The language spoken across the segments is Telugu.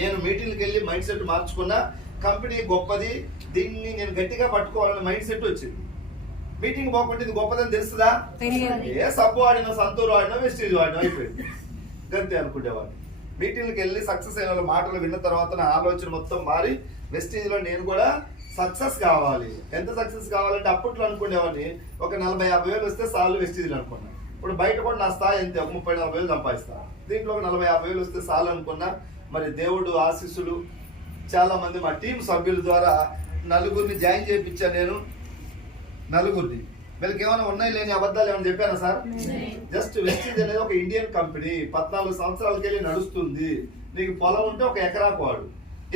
నేను మీటింగ్కి వెళ్ళి మైండ్ సెట్ మార్చుకున్నా. కంపెనీ గొప్పది, దీన్ని నేను గట్టిగా పట్టుకోవాలనే మైండ్ సెట్ వచ్చింది. మీటింగ్ పోకుంటే ఇది గొప్పదని తెలుస్తుందా? ఏ సబ్బు ఆడినా, సంతూరు ఆడినా, వెస్టీజ్ ఆడినా అయిపోయింది, గంతే అనుకునేవాడిని. మీటింగ్కి వెళ్ళి సక్సెస్ అయిన వాళ్ళ మాటలు విన్న తర్వాత నా ఆలోచన మొత్తం మారి వెస్టీజ్లో నేను కూడా సక్సెస్ కావాలి. ఎంత సక్సెస్ కావాలంటే అప్పట్లో అనుకునేవాడిని ఒక 40-50 వేలు వస్తే చాలు వెస్టీజ్లో అనుకున్నా. ఇప్పుడు బయట కూడా నా స్థాయి అంతే, ఒక 30-40 వేలు సంపాదిస్తా. దీంట్లో ఒక 40-50 వేలు వస్తే చాలు అనుకున్నా. మరి దేవుడు ఆశీస్సులు, చాలా మంది మా టీం సభ్యుల ద్వారా 4 జాయిన్ చేయించాను నేను. 4 వీళ్ళకి ఏమైనా ఉన్నాయి లేని అబద్ధాలు ఏమైనా చెప్పానా సార్? జస్ట్ వెస్టీజ్ అనేది ఒక ఇండియన్ కంపెనీ, 14 సంవత్సరాలకి వెళ్ళి నడుస్తుంది. నీకు పొలం ఉంటే ఒక ఎకరాకు వాడు,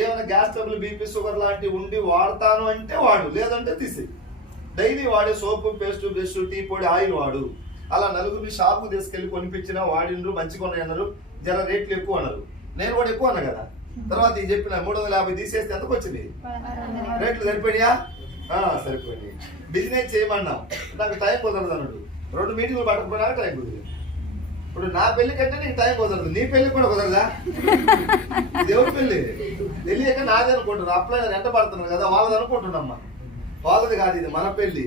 ఏమైనా గ్యాస్ ట్రబుల్, బీపీ, షుగర్ లాంటివి ఉండి వాడతాను అంటే వాడు, లేదంటే తీసి. డైలీ వాడే సోపు, పేస్ట్, బ్రష్, టీ పొడి, ఆయిల్ వాడు. అలా 4 షాపుకు తీసుకెళ్లి కొనిపించినా వాడిండ్రు, మంచిగా ఉన్నాయి అన్నారు. జర రేట్లు ఎక్కువ అన్నారు, నేను కూడా ఎక్కువ అన్నా కదా. తర్వాత ఇది చెప్పిన 350 తీసేస్తే ఎంతకు వచ్చింది? రేట్లు సరిపోయినాయా? సరిపోయింది. బిజినెస్ చేయమన్నాం, నాకు టైం కుదరదు అన్నాడు. 2 మీటింగ్లు పట్టకపోయినా టైం కుదిరింది. ఇప్పుడు నా పెళ్లి కంటే నీకు టైం కుదరదు, నీ పెళ్లి కూడా కుదరదా? దేవుడి పెళ్లి తెలియక నాది అనుకుంటున్నా. అప్లై ఎంట పడుతున్నారు కదా, వాళ్ళది అనుకుంటున్నామ్మా. వాళ్ళది కాదు, ఇది మన పెళ్లి.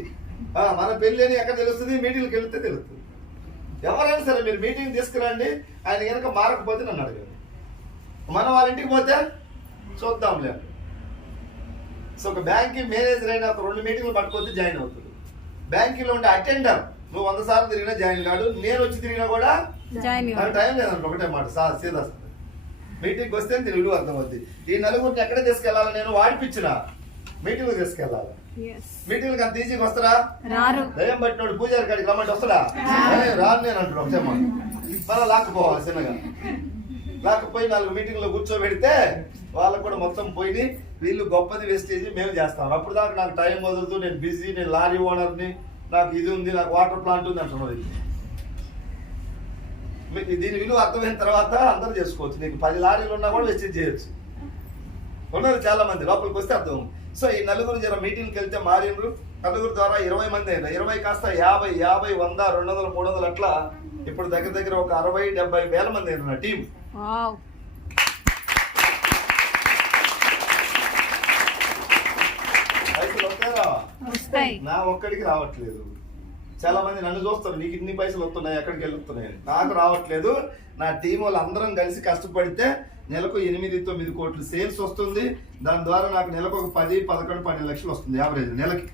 మన పెళ్లి అని ఎక్కడ తెలుస్తుంది? మీటింగ్కి వెళితే తెలుస్తుంది. ఎవరైనా సరే మీరు మీటింగ్ తీసుకురండి, ఆయన కనుక మారకపోతే నన్ను అడగండి. మన వాళ్ళ ఇంటికి పోతే చూద్దాంలే. సో ఒక బ్యాంకింగ్ మేనేజర్ అయినా ఒక 2 మీటింగ్లు పట్టుకొస్తే జాయిన్ అవుతుంది. బ్యాంకింగ్లో ఉండే అటెండర్ నువ్వు 100 సార్లు తిరిగినా జాయిన్ కాడు, నేను వచ్చి తిరిగినా కూడా నాకు టైం లేదండి. ఒకటే మాట సీదా మీటింగ్కి వస్తే దీని విలువ అర్థమవుద్ది. ఈ 4 ఎక్కడ తీసుకెళ్ళాలి? నేను వాడిపించిన మీటింగ్ తీసుకెళ్ళాలి. మీటింగ్కి అంత ఈజీగా వస్తారా? దయ్యం పట్టినోడు పూజారి కాడికి రమ్మంటే వస్తాడా? రాను నేను అంటున్నా. ఒకటే మాట మళ్ళీ లాక్కుపోవాలి. చిన్నగా లాక్కుపోయి 4 మీటింగ్లో కూర్చోబెడితే వాళ్ళకు కూడా మొత్తం పోయి వీళ్ళు గొప్పది వెస్టేజ్ మేము చేస్తాం. అప్పుడు దాకా నాకు టైం వదలదు, నేను బిజీ, నేను లారీ ఓనర్ని, నాకు ఇది ఉంది, నాకు వాటర్ ప్లాంట్ ఉంది అంటున్నది. మీకు దీని విలువ అర్థమైన తర్వాత అందరూ చేసుకోవచ్చు. నీకు 10 లారీలు ఉన్నా కూడా వెస్టేజ్ చేయొచ్చు. ఉన్నారు చాలా మంది, లోపలికి వస్తే అర్థం. సో ఈ 4 జర మీటింగ్కి వెళ్తే మారిండ్రు. 4 ద్వారా 20 మంది అయినా, 20 కాస్త 50, 100, 200, 300 అట్లా ఇప్పుడు దగ్గర ఒక 60-70 వేల మంది అయినా నా టీం. పైసలు వస్తాయా? నా ఒక్కడికి రావట్లేదు. చాలా మంది నన్ను చూస్తారు, నీకు ఇన్ని పైసలు వస్తున్నాయి, ఎక్కడికి వెళ్తున్నాయి. నాకు రావట్లేదు. నా టీం వాళ్ళు అందరం కలిసి కష్టపడితే నెలకు 8-9 కోట్లు సేల్స్ వస్తుంది. దాని ద్వారా నాకు నెలకు ఒక 10, 11, 12 లక్షలు వస్తుంది యావరేజ్ నెలకి.